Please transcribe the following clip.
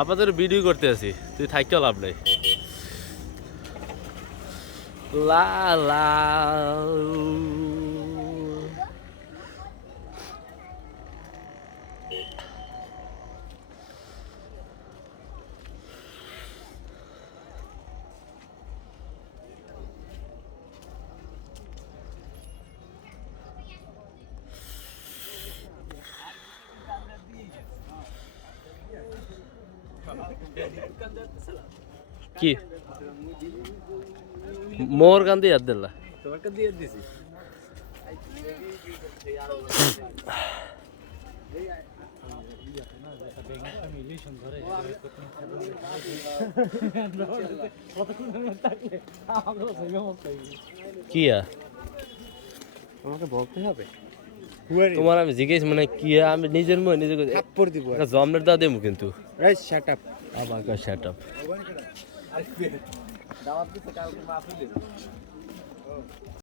আপাতত ভিডিও করতে আছি, তুই থাকতেও লাভ নাই। লা লা কি মোর গান্ধী আব্দুল্লাহ তোমার কাছে দিয়ে দিছি কি আমাকে বলতে হবে তোমার আমি জিজ্ঞেস মানে কি আমি নিজের মুখে নিজে থাপ্পড় দিব জমের দা দেবো কিন্তু রাইট শাট আপ আমার সেট আপ দাওয়াত দিতে কালকে মাফি দেব